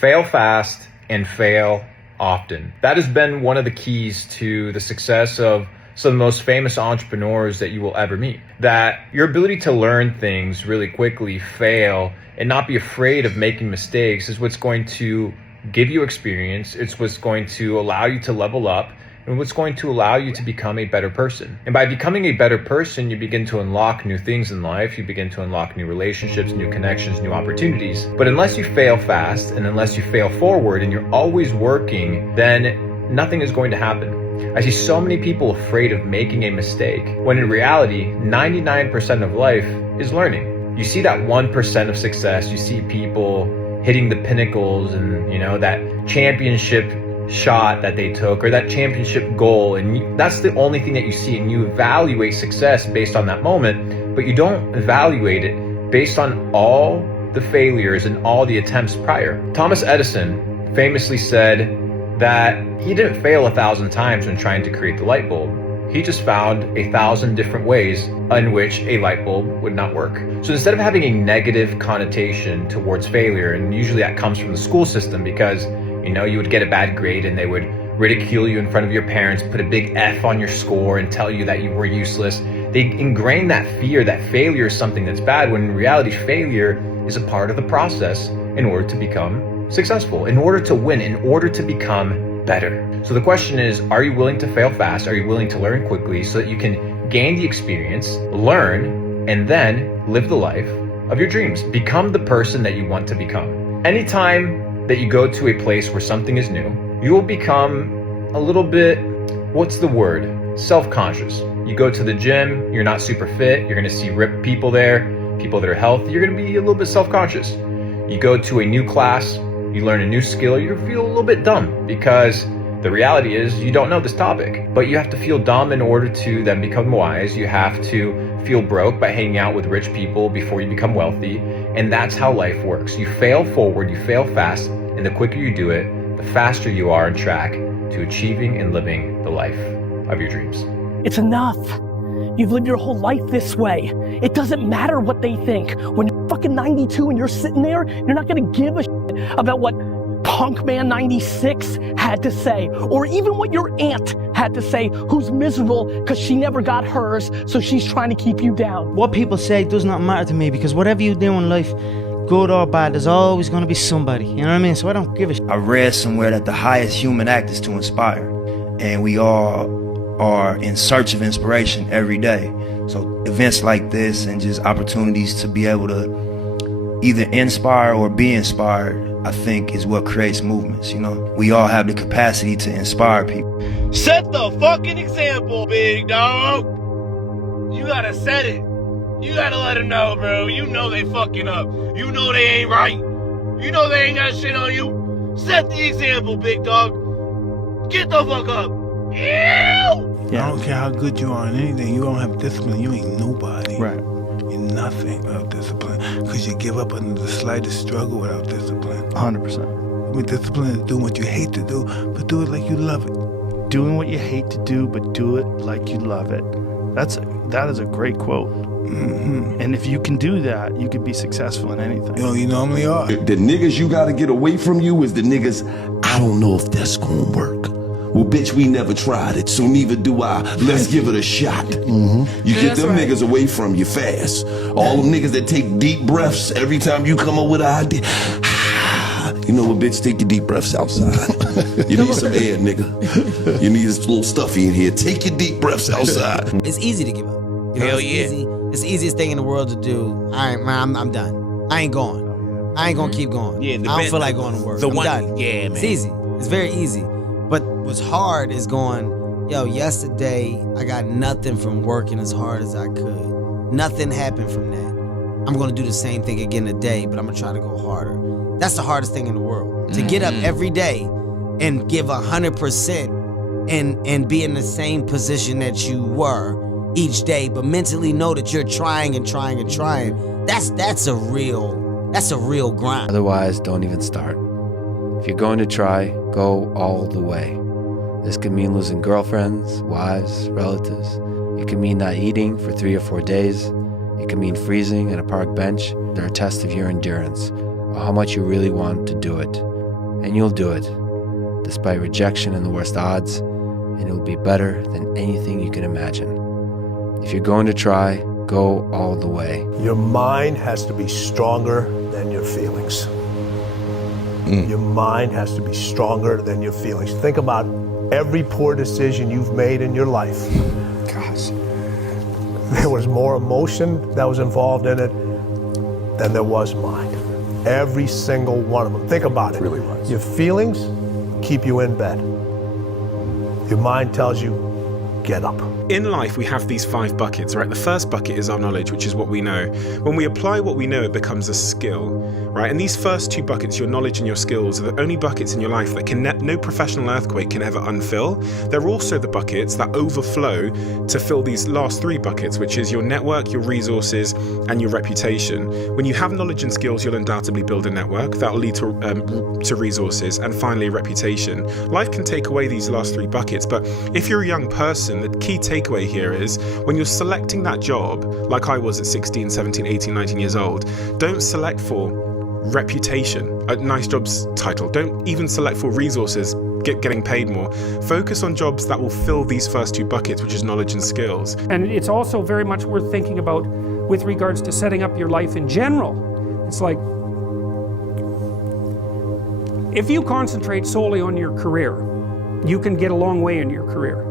Fail fast and fail often. That has been one of the keys to the success of some of the most famous entrepreneurs that you will ever meet. That your ability to learn things really quickly, fail, and not be afraid of making mistakes is what's going to give you experience. It's what's going to allow you to level up and what's going to allow you to become a better person. And by becoming a better person, you begin to unlock new things in life. You begin to unlock new relationships, new connections, new opportunities. But unless you fail fast and unless you fail forward and you're always working, then nothing is going to happen. I see so many people afraid of making a mistake, when in reality, 99% of life is learning. You see that 1% of success, you see people hitting the pinnacles and, that championship shot that they took or that championship goal, and that's the only thing that you see, and you evaluate success based on that moment, but you don't evaluate it based on all the failures and all the attempts prior. Thomas Edison famously said that he didn't fail 1,000 times when trying to create the light bulb. He just found 1,000 different ways in which a light bulb would not work. So instead of having a negative connotation towards failure, and usually that comes from the school system because you would get a bad grade and they would ridicule you in front of your parents, put a big F on your score and tell you that you were useless. They ingrain that fear that failure is something that's bad, when in reality, failure is a part of the process in order to become successful, in order to win, in order to become better. So the question is, are you willing to fail fast? Are you willing to learn quickly so that you can gain the experience, learn, and then live the life of your dreams? Become the person that you want to become. Anytime that you go to a place where something is new, you will become a little bit, self-conscious. You go to the gym, you're not super fit, you're gonna see ripped people there, people that are healthy, you're gonna be a little bit self-conscious. You go to a new class, you learn a new skill, you feel a little bit dumb because the reality is you don't know this topic, but you have to feel dumb in order to then become wise. You have to feel broke by hanging out with rich people before you become wealthy. And that's how life works. You fail forward, you fail fast, and the quicker you do it, the faster you are on track to achieving and living the life of your dreams. It's enough. You've lived your whole life this way. It doesn't matter what they think. When you're fucking 92 and you're sitting there, you're not gonna give a shit about what Punk Man 96 had to say, or even what your aunt had to say, who's miserable because she never got hers, so she's trying to keep you down. What people say does not matter to me, because whatever you do in life, good or bad, there's always going to be somebody, you know what I mean? So I don't give a shit. I read somewhere that the highest human act is to inspire, and we all are in search of inspiration every day. So events like this and just opportunities to be able to either inspire or be inspired, I think, is what creates movements. We all have the capacity to inspire people. Set the fucking example, big dog. You gotta set it. You gotta let them know, bro. You know they fucking up. You know they ain't right. You know they ain't got shit on you. Set the example, big dog. Get the fuck up. Ew! Yeah. I don't care how good you are in anything. You don't have discipline. You ain't nobody. Right. You're nothing without discipline. Because you give up under the slightest struggle without discipline. 100%. I mean, discipline is doing what you hate to do, but do it like you love it. Doing what you hate to do, but do it like you love it. That is a great quote. Mm-hmm. And if you can do that, you can be successful in anything. You normally are. The niggas you gotta get away from you is the niggas, I don't know if that's gonna work. Well, bitch, we never tried it, so neither do I. Let's give it a shot. Mm-hmm. You get them niggas away from you fast. All them niggas that take deep breaths every time you come up with an idea. You know what, bitch? Take your deep breaths outside. You need some air, nigga. You need this little stuffy in here. Take your deep breaths outside. It's easy to give up. Hell yeah. It's the easiest thing in the world to do. I'm done. I ain't going. I ain't gonna keep going. Yeah, I don't feel like going to work. I'm done. Yeah, man. It's easy. It's very easy. But what's hard is going, yesterday I got nothing from working as hard as I could. Nothing happened from that. I'm gonna do the same thing again today, but I'm gonna try to go harder. That's the hardest thing in the world. To get up every day and give 100% and be in the same position that you were each day, but mentally know that you're trying and trying and trying. That's a real grind. Otherwise, don't even start. If you're going to try, go all the way. This could mean losing girlfriends, wives, relatives. It could mean not eating for 3 or 4 days. It could mean freezing at a park bench. They're a test of your endurance, or how much you really want to do it. and you'll do it, despite rejection and the worst odds, and it will be better than anything you can imagine. If you're going to try, go all the way. Your mind has to be stronger than your feelings. Your mind has to be stronger than your feelings. Think about every poor decision you've made in your life. Gosh. There was more emotion that was involved in it than there was mind. Every single one of them. Think about it. Really was. Your feelings keep you in bed. Your mind tells you, get up. In life, we have these 5 buckets, right? The first bucket is our knowledge, which is what we know. When we apply what we know, it becomes a skill, right? And these first 2 buckets, your knowledge and your skills, are the only buckets in your life that no professional earthquake can ever unfill. They're also the buckets that overflow to fill these last 3 buckets, which is your network, your resources, and your reputation. When you have knowledge and skills, you'll undoubtedly build a network. That'll lead to resources, and finally, reputation. Life can take away these last 3 buckets, but if you're a young person, the key takeaway here is when you're selecting that job, like I was at 16, 17, 18, 19 years old, don't select for reputation, a nice jobs title. Don't even select for resources, getting paid more. Focus on jobs that will fill these first 2 buckets, which is knowledge and skills. And it's also very much worth thinking about with regards to setting up your life in general. It's like, if you concentrate solely on your career, you can get a long way in your career.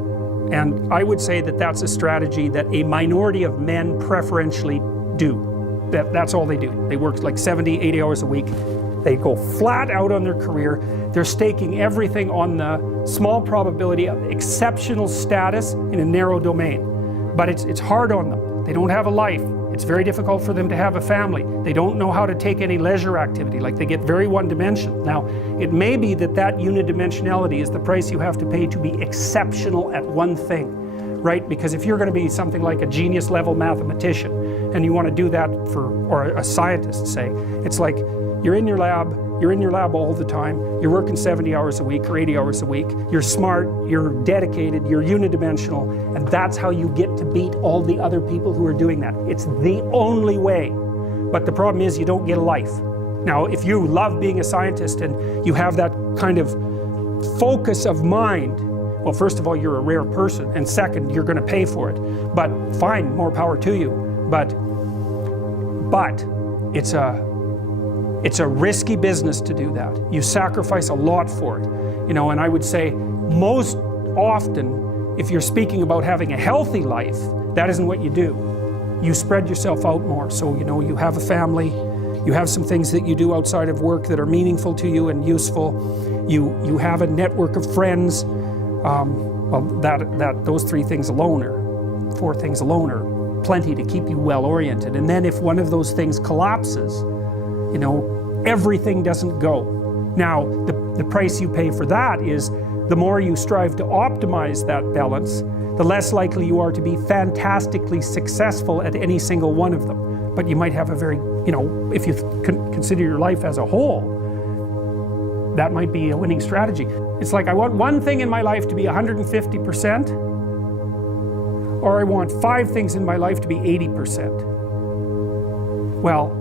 And I would say that that's a strategy that a minority of men preferentially do. That's all they do. They work like 70, 80 hours a week. They go flat out on their career. They're staking everything on the small probability of exceptional status in a narrow domain. But it's hard on them. They don't have a life. It's very difficult for them to have a family. They don't know how to take any leisure activity. Like, they get very one-dimensional. Now, it may be that unidimensionality is the price you have to pay to be exceptional at one thing, right? Because if you're going to be something like a genius-level mathematician, and you want to do that or a scientist, say, it's like you're in your lab all the time, you're working 70 hours a week or 80 hours a week, you're smart, you're dedicated, you're unidimensional, and that's how you get to beat all the other people who are doing that. It's the only way. But the problem is you don't get a life. Now, if you love being a scientist and you have that kind of focus of mind, well, first of all, you're a rare person, and second, you're going to pay for it. But fine, more power to you. But it's a risky business to do that. You sacrifice a lot for it, and I would say most often, if you're speaking about having a healthy life, that isn't what you do. You spread yourself out more. So, you have a family, you have some things that you do outside of work that are meaningful to you and useful. You have a network of friends. Those 3 things alone, or 4 things alone, are plenty to keep you well oriented. And then if one of those things collapses, everything doesn't go. Now, the price you pay for that is the more you strive to optimize that balance, the less likely you are to be fantastically successful at any single one of them. But you might have a very, if you consider your life as a whole, that might be a winning strategy. It's like, I want one thing in my life to be 150%, or I want 5 things in my life to be 80%. Well,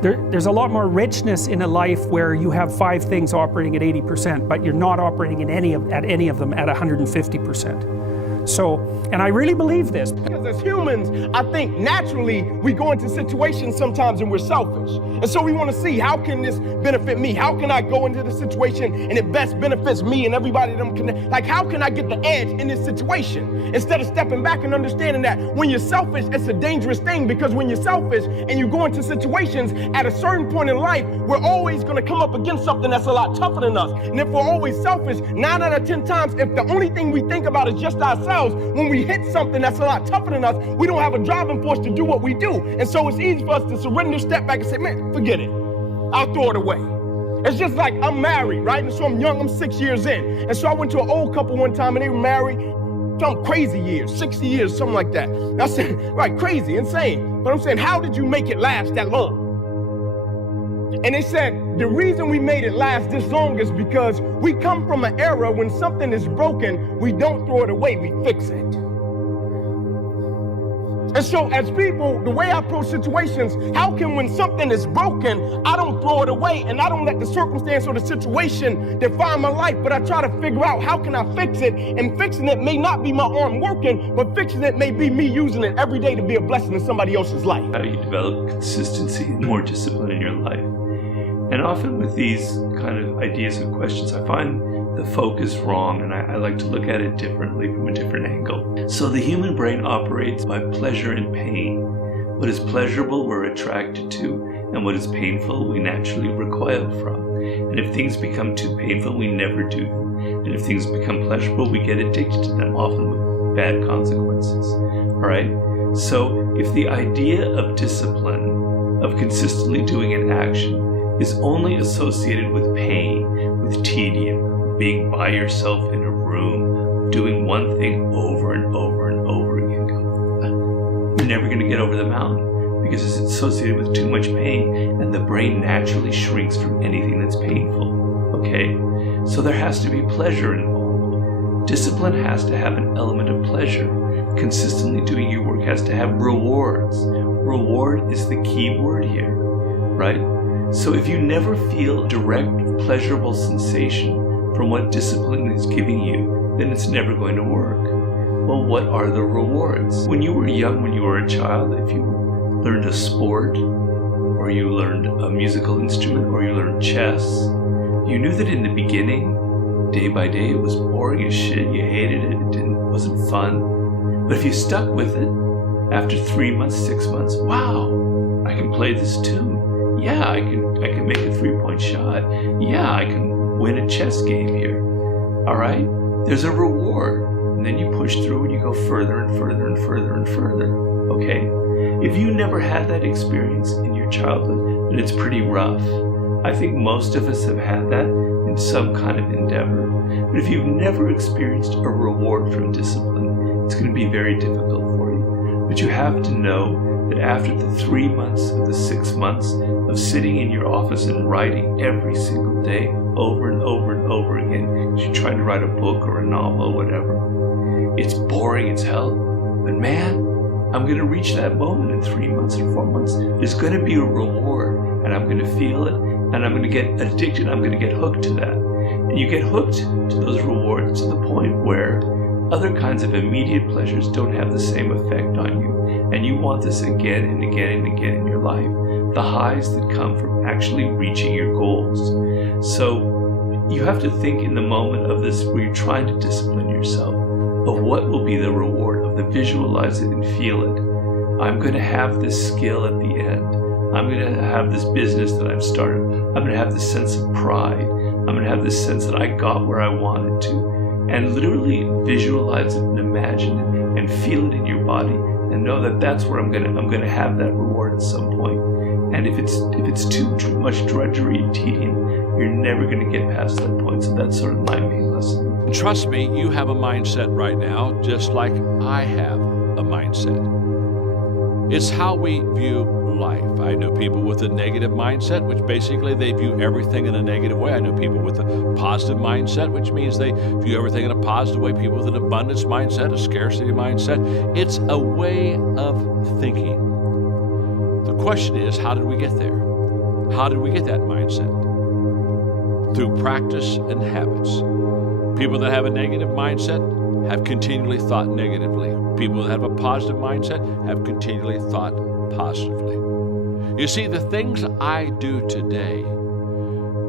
there's a lot more richness in a life where you have 5 things operating at 80%, but you're not operating at any of them at 150%. So, and I really believe this. Because as humans, I think naturally we go into situations sometimes and we're selfish. And so we want to see, how can this benefit me? How can I go into the situation and it best benefits me and everybody that I'm connected? Like, how can I get the edge in this situation? Instead of stepping back and understanding that when you're selfish, it's a dangerous thing, because when you're selfish and you go into situations at a certain point in life, we're always going to come up against something that's a lot tougher than us. And if we're always selfish, 9 out of 10 times, if the only thing we think about is just ourselves, when we hit something that's a lot tougher than us, we don't have a driving force to do what we do. And so it's easy for us to surrender, step back and say, man, forget it. I'll throw it away. It's just like, I'm married, right? And so I'm young, I'm 6 years in. And so I went to an old couple one time and they were married some crazy years, 60 years, something like that. And I said, right, crazy, insane. But I'm saying, how did you make it last that long? And they said, the reason we made it last this long is because we come from an era when something is broken, we don't throw it away, we fix it. And so as people, the way I approach situations, how can when something is broken, I don't throw it away and I don't let the circumstance or the situation define my life, but I try to figure out how can I fix it, and fixing it may not be my arm working, but fixing it may be me using it every day to be a blessing in somebody else's life. How do you develop consistency and more discipline in your life? And often with these kind of ideas and questions, I find the focus wrong, and I like to look at it differently from a different angle. So the human brain operates by pleasure and pain. What is pleasurable, we're attracted to, and what is painful, we naturally recoil from. And if things become too painful, we never do them. And if things become pleasurable, we get addicted to them, often with bad consequences. All right? So if the idea of discipline, of consistently doing an action, is only associated with pain, with tedium, being by yourself in a room, doing one thing over and over and over again, you're never going to get over the mountain because it's associated with too much pain, and the brain naturally shrinks from anything that's painful. Okay? So there has to be pleasure involved. Discipline has to have an element of pleasure. Consistently doing your work has to have rewards. Reward is the key word here, right? So if you never feel direct, pleasurable sensation from what discipline is giving you, then it's never going to work. Well, what are the rewards? When you were young, when you were a child, if you learned a sport, or you learned a musical instrument, or you learned chess, you knew that in the beginning, day by day, it was boring as shit, you hated it, it wasn't fun. But if you stuck with it, after 3 months, 6 months, wow, I can play this tune. Yeah, I can make a 3-point shot. Yeah, I can win a chess game here. All right? There's a reward. And then you push through and you go further and further and further and further. Okay? If you never had that experience in your childhood, then it's pretty rough. I think most of us have had that in some kind of endeavor. But if you've never experienced a reward from discipline, it's going to be very difficult for you. But you have to know that after the 3 months or the 6 months of sitting in your office and writing every single day over and over and over again, as you're trying to write a book or a novel or whatever, it's boring as hell. But man, I'm going to reach that moment in 3 months or 4 months. There's going to be a reward, and I'm going to feel it, and I'm going to get addicted. I'm going to get hooked to that. And you get hooked to those rewards to the point where other kinds of immediate pleasures don't have the same effect on you. And you want this again and again and again in your life. The highs that come from actually reaching your goals. So you have to think in the moment of this where you're trying to discipline yourself of what will be the reward of the visualize it and feel it. I'm going to have this skill at the end. I'm going to have this business that I've started. I'm going to have this sense of pride. I'm going to have this sense that I got where I wanted to. And literally visualize it and imagine it and feel it in your body and know that that's where I'm gonna have that reward at some point. And if it's too much drudgery and tedium, you're never gonna get past that point. So that's sort of my main lesson. Trust me, you have a mindset right now, just like I have a mindset. It's how we view life. I know people with a negative mindset, which basically they view everything in a negative way. I know people with a positive mindset, which means they view everything in a positive way. People with an abundance mindset, a scarcity mindset. It's a way of thinking. The question is, how did we get there? How did we get that mindset? Through practice and habits. People that have a negative mindset have continually thought negatively. People that have a positive mindset have continually thought positively. You see, the things I do today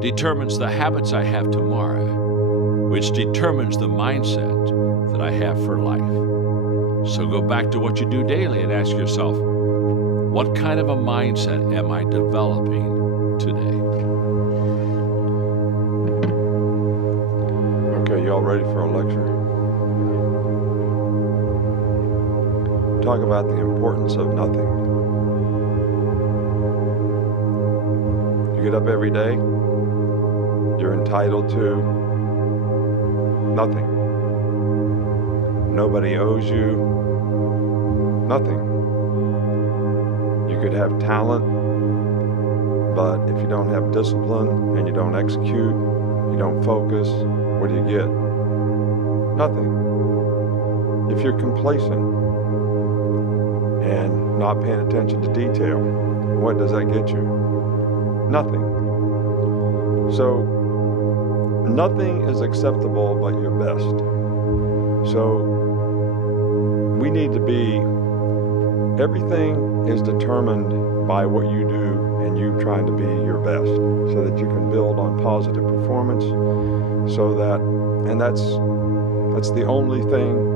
determines the habits I have tomorrow, which determines the mindset that I have for life. So go back to what you do daily and ask yourself, what kind of a mindset am I developing today? Okay, y'all ready for a lecture? Talk about the importance of nothing. You get up every day, you're entitled to nothing. Nobody owes you nothing. You could have talent, but if you don't have discipline and you don't execute, you don't focus, what do you get? Nothing. If you're complacent, and not paying attention to detail. What does that get you? Nothing. So nothing is acceptable but your best. So we need to be, everything is determined by what you do and you trying to be your best so that you can build on positive performance, so that, and that's the only thing.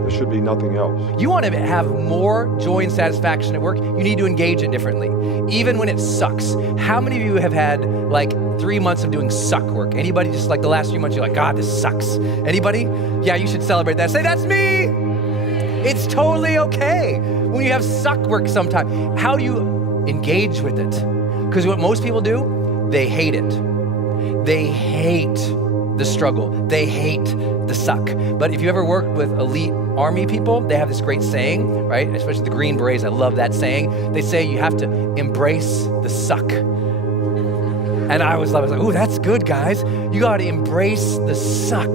There should be nothing else. You want to have more joy and satisfaction at work, you need to engage it differently, even when it sucks. How many of you have had like 3 months of doing suck work? Anybody, just like the last few months, you're like, God, this sucks. Anybody? Yeah, you should celebrate that. Say, that's me. It's totally okay when you have suck work sometime. How do you engage with it? Because what most people do, they hate it. They hate the struggle. They hate the suck. But if you ever worked with elite army people, they have this great saying, right? Especially the Green Berets, I love that saying. They say you have to embrace the suck. And I was like, ooh, that's good, guys. You gotta embrace the suck.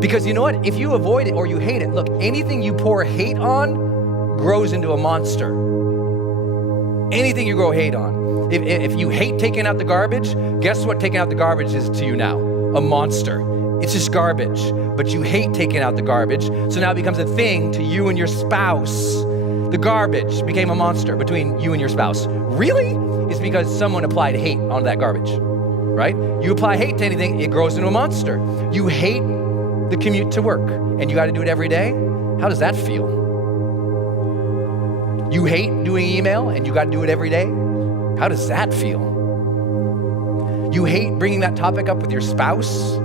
Because you know what? If you avoid it or you hate it, look, anything you pour hate on grows into a monster. Anything you grow hate on. If you hate taking out the garbage, guess what taking out the garbage is to you now? A monster. It's just garbage, but you hate taking out the garbage, so now it becomes a thing to you and your spouse. The garbage became a monster between you and your spouse. Really? It's because someone applied hate on that garbage, right? You apply hate to anything, it grows into a monster. You hate the commute to work, and you gotta do it every day? How does that feel? You hate doing email, and you gotta do it every day? How does that feel? You hate bringing that topic up with your spouse?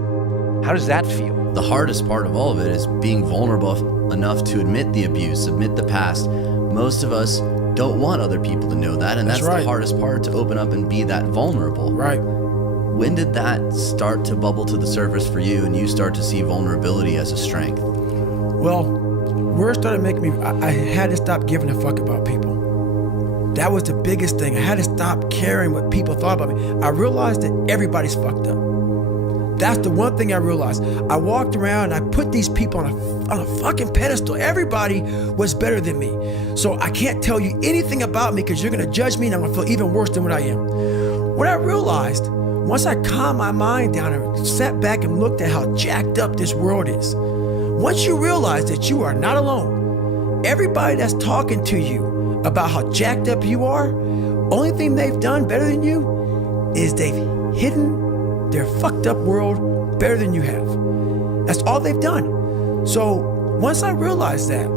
How does that feel? The hardest part of all of it is being vulnerable enough to admit the abuse, admit the past. Most of us don't want other people to know that, and that's right. The hardest part, to open up and be that vulnerable. Right. When did that start to bubble to the surface for you and you start to see vulnerability as a strength? Well, where it started making me, I had to stop giving a fuck about people. That was the biggest thing. I had to stop caring what people thought about me. I realized that everybody's fucked up. That's the one thing I realized. I walked around and I put these people on a fucking pedestal. Everybody was better than me. So I can't tell you anything about me because you're gonna judge me and I'm gonna feel even worse than what I am. What I realized, once I calmed my mind down and sat back and looked at how jacked up this world is, once you realize that you are not alone, everybody that's talking to you about how jacked up you are, only thing they've done better than you is they've hidden their fucked up world better than you have. That's all they've done. So once I realized that,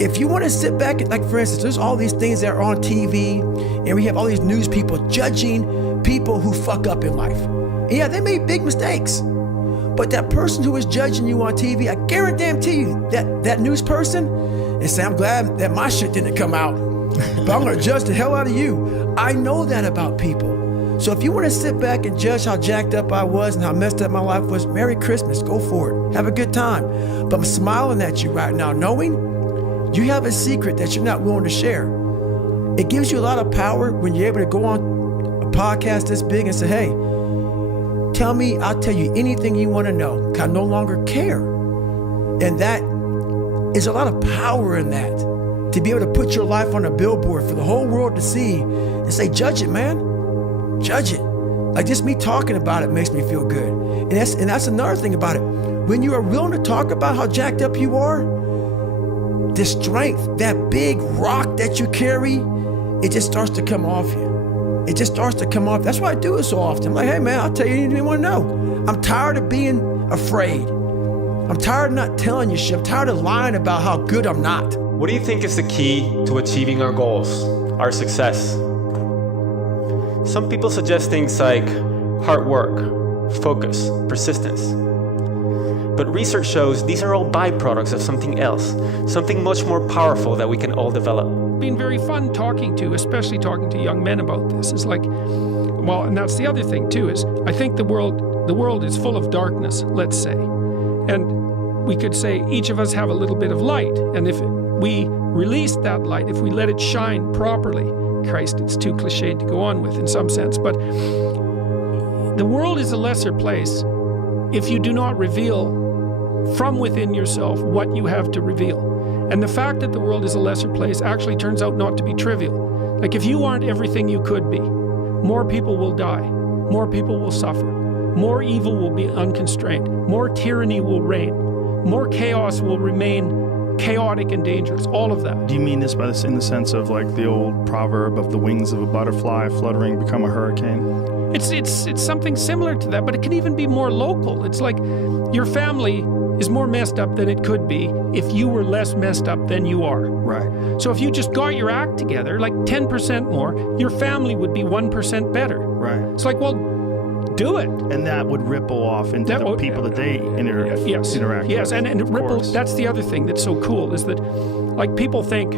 if you want to sit back and, like for instance, there's all these things that are on TV and we have all these news people judging people who fuck up in life. And yeah, they made big mistakes. But that person who is judging you on TV, I guarantee you that news person and say, I'm glad that my shit didn't come out, but I'm gonna judge the hell out of you. I know that about people. So if you want to sit back and judge how jacked up I was and how messed up my life was, Merry Christmas, go for it. Have a good time. But I'm smiling at you right now, knowing you have a secret that you're not willing to share. It gives you a lot of power when you're able to go on a podcast this big and say, hey, tell me, I'll tell you anything you want to know. I no longer care. And that is a lot of power in that, to be able to put your life on a billboard for the whole world to see and say, judge it, man. Judge it. Like just me talking about it makes me feel good. And that's another thing about it. When you are willing to talk about how jacked up you are, the strength, that big rock that you carry, it just starts to come off you. It just starts to come off. That's why I do it so often. I'm like, hey man, I'll tell you anything you want to know. I'm tired of being afraid. I'm tired of not telling you shit. I'm tired of lying about how good I'm not. What do you think is the key to achieving our goals, our success? Some people suggest things like hard work, focus, persistence. But research shows these are all byproducts of something else, something much more powerful that we can all develop. Been very fun talking to, especially talking to young men about this. It's like, well, and that's the other thing too, is I think the world is full of darkness, let's say. And we could say each of us have a little bit of light. And if we release that light, if we let it shine properly, Christ, it's too cliched to go on with in some sense, but the world is a lesser place if you do not reveal from within yourself what you have to reveal. And the fact that the world is a lesser place actually turns out not to be trivial. Like if you aren't everything you could be, more people will die, more people will suffer, more evil will be unconstrained, more tyranny will reign, more chaos will remain chaotic and dangerous, all of that. Do you mean this by this in the sense of like the old proverb of the wings of a butterfly fluttering become a hurricane? It's something similar to that, but it can even be more local. It's like your family is more messed up than it could be if you were less messed up than you are. Right. So if you just got your act together, like 10% more, your family would be 1% better. Right. It's like, well, do it. And that would ripple off into the people that they interact with. Yes, and it ripples. That's the other thing that's so cool is that, like, people think,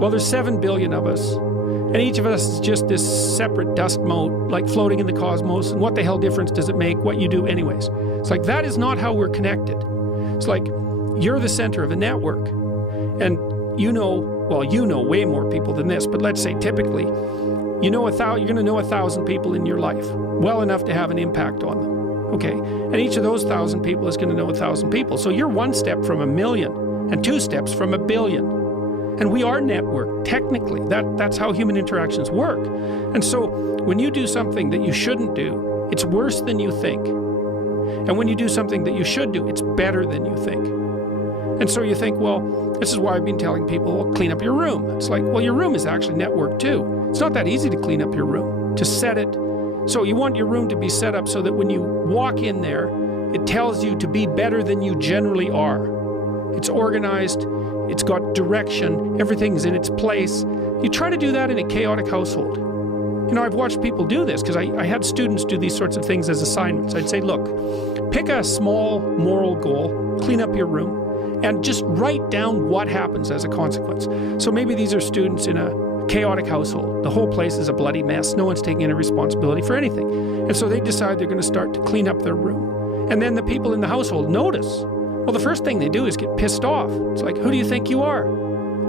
well, there's 7 billion of us, and each of us is just this separate dust mote, like floating in the cosmos, and what the hell difference does it make what you do anyways? It's like, that is not how we're connected. It's like, you're the center of a network, and you know way more people than this, but let's say typically, you're going to know 1,000 people in your life, well enough to have an impact on them, okay? And each of those 1,000 people is going to know 1,000 people. So you're 1 step from 1 million and 2 steps from 1 billion. And we are networked, technically. That's how human interactions work. And so when you do something that you shouldn't do, it's worse than you think. And when you do something that you should do, it's better than you think. And so you think, well, this is why I've been telling people, well, clean up your room. It's like, well, your room is actually networked too. It's not that easy to clean up your room, to set it. So you want your room to be set up so that when you walk in there, it tells you to be better than you generally are. It's organized, it's got direction, everything's in its place. You try to do that in a chaotic household. You know, I've watched people do this because I had students do these sorts of things as assignments. I'd say, look, pick a small moral goal, clean up your room, and just write down what happens as a consequence. So maybe these are students in a chaotic household. The whole place is a bloody mess. No one's taking any responsibility for anything. And so they decide they're going to start to clean up their room. And then the people in the household notice. Well, the first thing they do is get pissed off. It's like, who do you think you are?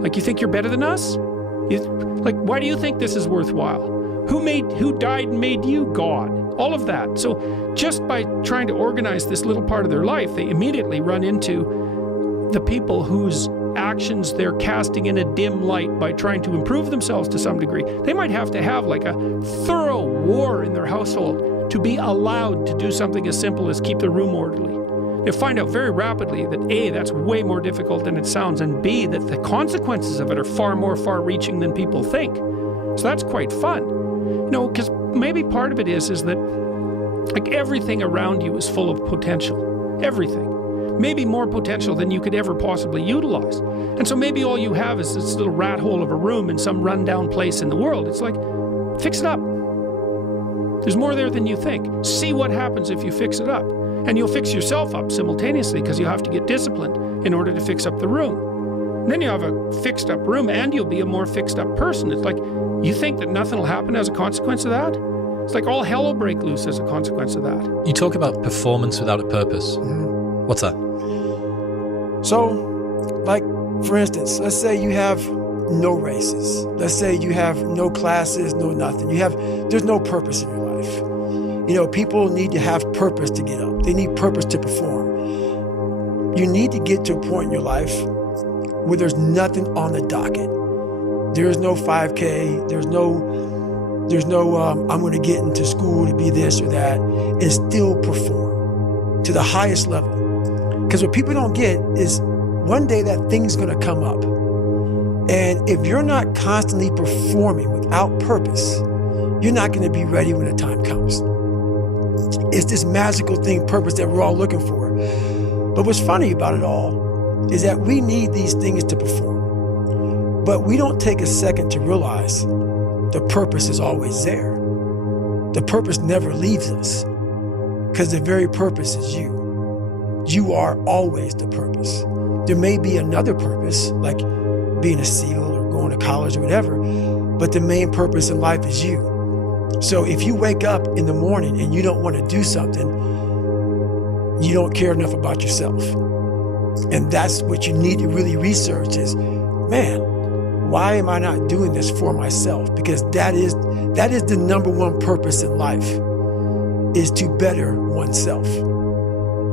Like, you think you're better than us? Like, why do you think this is worthwhile? Who died and made you God? All of that. So just by trying to organize this little part of their life, they immediately run into the people whose actions they're casting in a dim light by trying to improve themselves to some degree. They might have to have like a thorough war in their household to be allowed to do something as simple as keep the room orderly. They find out very rapidly that A, that's way more difficult than it sounds, and B, that the consequences of it are far more far-reaching than people think. So that's quite fun. You know, because maybe part of it is that like everything around you is full of potential. Everything. Maybe more potential than you could ever possibly utilize. And so maybe all you have is this little rat hole of a room in some rundown place in the world. It's like, fix it up. There's more there than you think. See what happens if you fix it up. And you'll fix yourself up simultaneously because you have to get disciplined in order to fix up the room. And then you have a fixed up room and you'll be a more fixed up person. It's like, you think that nothing will happen as a consequence of that? It's like all hell will break loose as a consequence of that. You talk about performance without a purpose. What's that? So, like, for instance, let's say you have no races. Let's say you have no classes, no nothing. There's no purpose in your life. You know, people need to have purpose to get up. They need purpose to perform. You need to get to a point in your life where there's nothing on the docket. There's no 5K. There's no I'm going to get into school to be this or that, and still perform to the highest level. Because what people don't get is one day that thing's going to come up. And if you're not constantly performing without purpose, you're not going to be ready when the time comes. It's this magical thing, purpose, that we're all looking for. But what's funny about it all is that we need these things to perform. But we don't take a second to realize the purpose is always there. The purpose never leaves us because the very purpose is you. You are always the purpose. There may be another purpose, like being a SEAL or going to college or whatever, but the main purpose in life is you. So if you wake up in the morning and you don't want to do something, you don't care enough about yourself. And that's what you need to really research is, man, why am I not doing this for myself? Because that is the number one purpose in life, is to better oneself.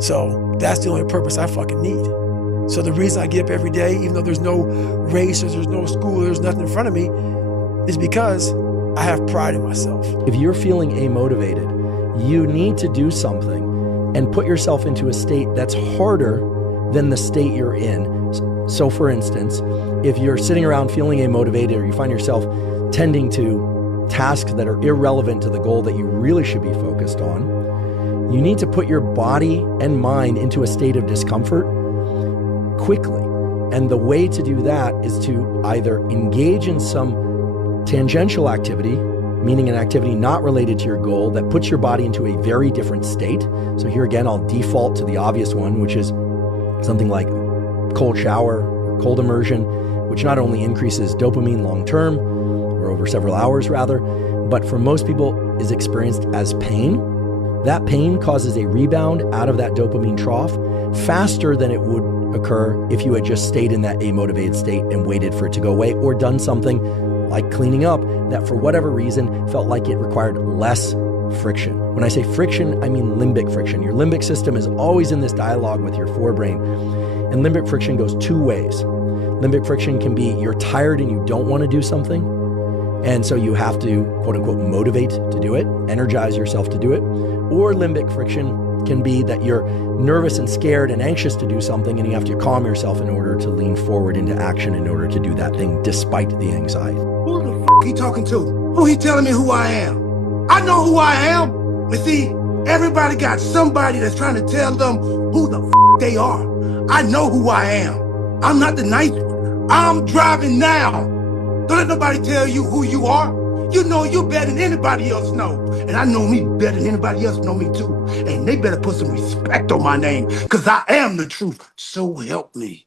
So that's the only purpose I fucking need. So the reason I get up every day, even though there's no race or there's no school, there's nothing in front of me, is because I have pride in myself. If you're feeling amotivated, you need to do something and put yourself into a state that's harder than the state you're in. So for instance, if you're sitting around feeling amotivated or you find yourself tending to tasks that are irrelevant to the goal that you really should be focused on, you need to put your body and mind into a state of discomfort quickly. And the way to do that is to either engage in some tangential activity, meaning an activity not related to your goal that puts your body into a very different state. So here again, I'll default to the obvious one, which is something like cold shower or cold immersion, which not only increases dopamine long-term, or over several hours rather, but for most people is experienced as pain. That pain causes a rebound out of that dopamine trough faster than it would occur if you had just stayed in that amotivated state and waited for it to go away, or done something like cleaning up that for whatever reason felt like it required less friction. When I say friction, I mean limbic friction. Your limbic system is always in this dialogue with your forebrain, and limbic friction goes two ways. Limbic friction can be you're tired and you don't want to do something, and so you have to, quote unquote, motivate to do it, energize yourself to do it. Or limbic friction can be that you're nervous and scared and anxious to do something, and you have to calm yourself in order to lean forward into action in order to do that thing despite the anxiety. Who the f*** he talking to? Who he telling me who I am? I know who I am. But see, everybody got somebody that's trying to tell them who the f*** they are. I know who I am. I'm not the nice one. I'm driving now. Don't let nobody tell you who you are. You know you better than anybody else know. And I know me better than anybody else know me too. And they better put some respect on my name, because I am the truth. So help me.